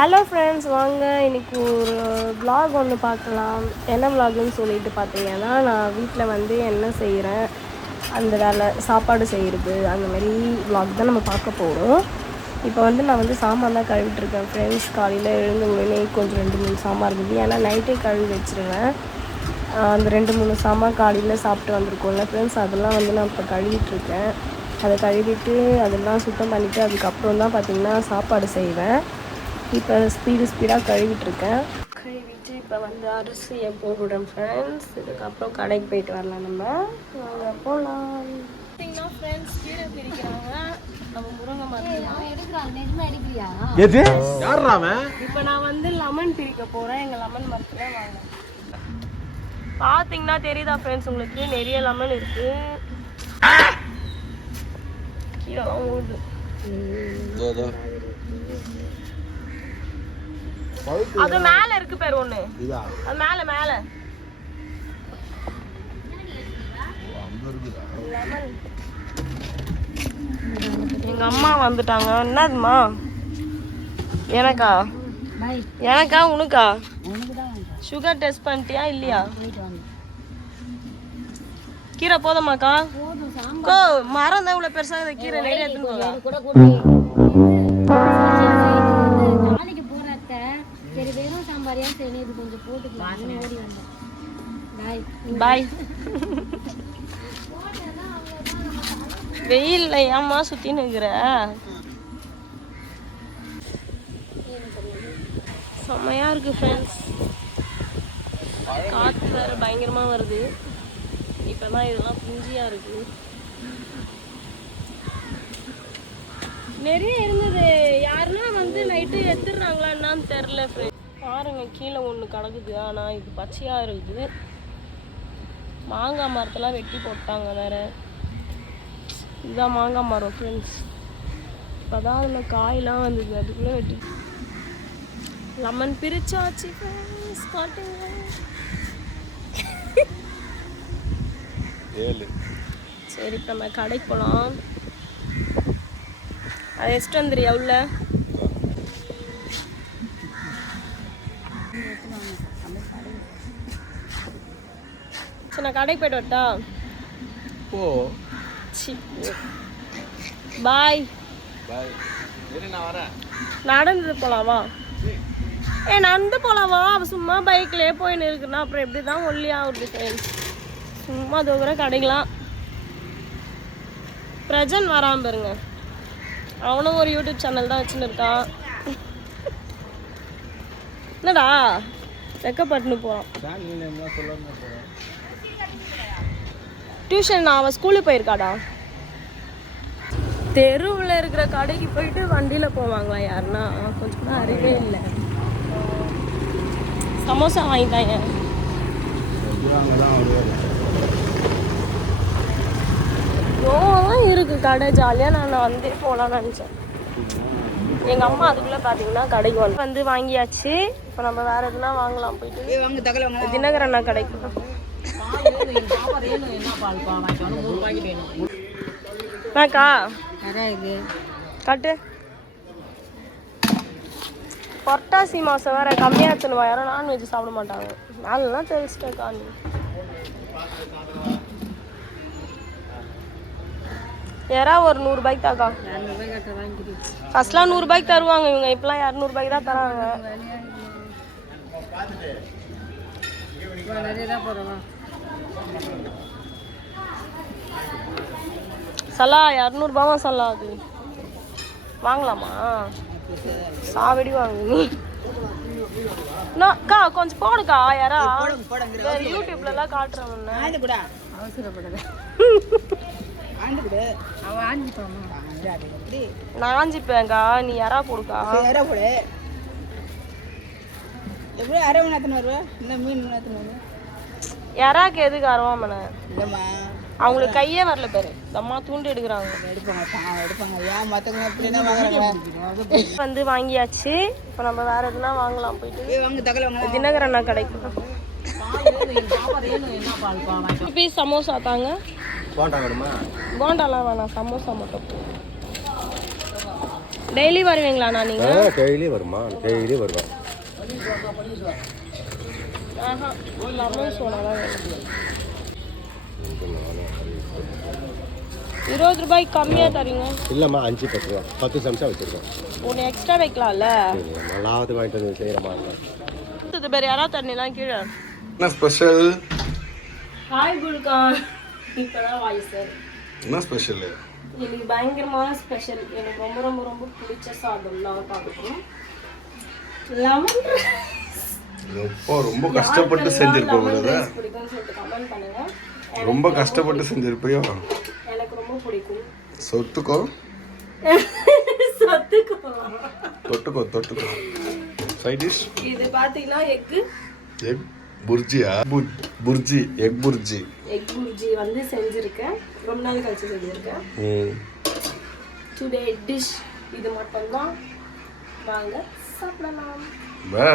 Hello friends, வாங்க இன்றைக்கி ஒரு vlog ஒன்று பார்க்கலாம். என்ன vlogன்னு சொல்லிட்டு பார்த்தீங்கன்னா, நான் வீட்டில் வந்து என்ன செய்கிறேன், அந்த வேலை சாப்பாடு செய்கிறது அந்த மாதிரி vlog தான் நம்ம பார்க்க போகிறோம். இப்போ வந்து நான் வந்து சாமான் தான் கழுவிட்டுருக்கேன் ஃப்ரெண்ட்ஸ். காலையில் எழுந்த உடனே கொஞ்சம் 2-3 சாமான் இருக்குது, ஏன்னா நைட்டே கழுவி வச்சுருவேன். அந்த 2-3 சாமான் காலையில் சாப்பிட்டு வந்திருக்கோம்ல ஃப்ரெண்ட்ஸ், அதெல்லாம் வந்து நான் இப்போ கழுவிட்டுருக்கேன். அதை கழுவிட்டு அதெல்லாம் சுத்தம் பண்ணிவிட்டு அதுக்கப்புறம் தான் பார்த்திங்கன்னா சாப்பாடு செய்வேன். இப்போ ஸ்பீடாக கழுவிட்டுருக்கேன். கழுவிட்டு இப்போ வந்து அரிசியை போடுறேன் ஃப்ரெண்ட்ஸ். இதுக்கப்புறம் கடைக்கு போயிட்டு வரலாம். நம்ம வாங்க போகலாம். பார்த்தீங்கன்னா ஃப்ரெண்ட்ஸ், கீரை பிரிக்கிறாங்க. நம்ம முருங்கை மரத்தில் இப்போ நான் வந்து லெமன் பிரிக்க போகிறேன். எங்கள் லெமன் மரத்தில் வாங்க. பார்த்தீங்கன்னா தெரியுதா ஃப்ரெண்ட்ஸ் உங்களுக்கு, நிறைய லெமன் இருக்குது. கீரை ஊது அது மேல இருக்கு பேர் ஒண்ணு, அது மேல மேல எங்க அம்மா வந்துட்டாங்க. என்னதுமா? எனக்கா உனக்கா? சுகர் டெஸ்ட் பண்ணிட்டியா இல்லையா? கீரை போதுமாக்கா? மரம் தான் இவ்வளவு பெருசா கீரை நிறைய பாய். வெயில்ல ஏமா சுத்தின்னு இருக்கிற? செம்மையா இருக்கு ஃப்ரெண்ட்ஸ். காற்று வேற பயங்கரமா வருது. இப்பதான் இதெல்லாம் புஞ்சியா இருக்கு. நிறைய இருந்தது. யாருன்னா வந்து நைட்டு எடுத்துடுறாங்களா என்னன்னு தெரில ஃப்ரெண்ட்ஸ். பாருங்க, கீழே ஒன்று கிடக்குது, ஆனால் இது பச்சையாக இருக்குது. மாங்காய் மரத்தெல்லாம் வெட்டி போட்டாங்க வேற. இதுதான் மாங்காய் மரம் ஃப்ரெண்ட்ஸ். இப்போ தான் அதில் காயெலாம் வந்தது, அதுக்குள்ளே வெட்டி. லெமன் பிரிச்சாச்சு ஃப்ரெண்ட்ஸ், காட்டுங்க. சரி, இப்போ நம்ம கடைக்கு போகலாம். அது எஸ்ட்டு வந்துடுறியா உள்ள? சரி, நான் கடைக்கு போய்ட்டு வரட்டா? போ. பாய். நான் வரேன். நடந்து போலாவா? நடந்து போலாவா? சும்மா பைக்லேயே போயின்னு இருக்குன்னா அப்புறம் எப்படி தான் ஒல்லியா வருது ஃப்ரெண்ட்ஸ். சும்மா தூரம் கடைக்கலாம். பிரஜன் வராம பாருங்க, அவனும் ஒரு யூடியூப் சேனல் தான் வச்சுன்னு இருக்கான். என்னடா வெக்கப்பட்டுன்னு போகிறான். டியூஷன் அவன் ஸ்கூலுக்கு போயிருக்காடா. தெருவில் இருக்கிற கடைக்கு போயிட்டு வண்டியில் போவாங்களா யாருன்னா? கொஞ்சம் கூட அறிவே இல்லை. சமோசா வாங்கிட்டாங்க. ரோலாம் இருக்கு கடை, ஜாலியாக நான் வந்தே போகலான்னு நினச்சேன். எங்கள் அம்மா அதுக்குள்ளே பார்த்தீங்கன்னா கடைக்கு வந்து வாங்கியாச்சு. இப்போ நம்ம வேறு எதுனா வாங்கலாம். போயிட்டு தினகர் அண்ணா கடைக்கு. அக்கா கட்டு. புரட்டாசி மாதம் வேறு கம்மியாக எடுத்துன்னு யாரும் நான்வெஜ் சாப்பிட மாட்டாங்க. நாளெல்லாம் தெரிச்சிட்டேக்கா நீ. யாரா ஒரு 100 ரூபாய்க்கு தாக்கா. ஃபர்ஸ்ட்லாம் 100 ரூபாய்க்கு தருவாங்க, இவங்க இப்பெல்லாம் 200 ரூபாய்க்கு தான் தராங்க. சல்லா 200 ரூபாவா சல்லா? அது வாங்கலாமா? சாவடி வாங்க நீ. அக்கா கொஞ்சம் போடுக்கா. யாரா யூடியூப்ல எல்லாம் காட்டுறவங்க நான் ஆஞ்சிப்பேன்க்கா. நீ யாரா போடுக்கா. யாராக்கு எதுக்கு அரவாமன? அவங்களுக்கு கையே வரல பேரு. அம்மா தூண்டு எடுக்கிறாங்க. வந்து வாங்கியாச்சு. இப்போ நம்ம வேற எதுனா வாங்கலாம். போயிட்டு தினகர் அண்ணா கடைக்கு. பீஸ் சமோசா தாங்க. போண்டாலாம் வேணாம், சமோசா மட்டும். டெய்லி வருவீங்களாண்ணா நீங்கள்? டெய்லி வருமா? டெய்லி வருவேன். லெமன் சோடா தான் வேணும். 20 ரூபாய்க்கு கம்மியாக தரீங்க. இல்லைம்மா 5-10 ரூபா 10 சம்சா வச்சுருக்கோம். ஒன்று எக்ஸ்ட்ரா வைக்கலாம்ல? நல்லாவது வாங்கிட்டு வந்து செய்கிற மாதிரி. இது பேர் யாராவது தண்ணிலாம் கீழே. என்ன ஸ்பெஷல்? ஹாய் குல்கான். இப்போதான் வாய்ஸ். என்ன ஸ்பெஷல்? எனக்கு பயங்கரமான ஸ்பெஷல். எனக்கு ரொம்ப ரொம்ப ரொம்ப பிடிச்ச சாதம்லாம் பார்க்கணும். லெமன் எப்போ ரொம்ப கஷ்டப்பட்டு செஞ்சிருப்போம். பிடிக்கும்னு சொல்லிட்டு கமெண்ட் பண்ணுங்க. ரொம்ப கஷ்டப்பட்டு செஞ்சிருப்பியோ? எனக்கு ரொம்ப பிடிக்கும். சொத்துக்கோ தொட்டுக்கோ தொட்டுக்கோ. சைட் டிஷ் இது பார்த்தீங்கன்னா எக் புர்ஜியா? புர்ஜி, எக் புர்ஜி. எக் புர்ஜி வந்து செஞ்சுருக்கேன். ரொம்ப நாள் கழிச்சு செஞ்சுருக்கேன். டுடே டிஷ் இது மட்டும்தான். வாங்க சாப்பிடலாம். பை.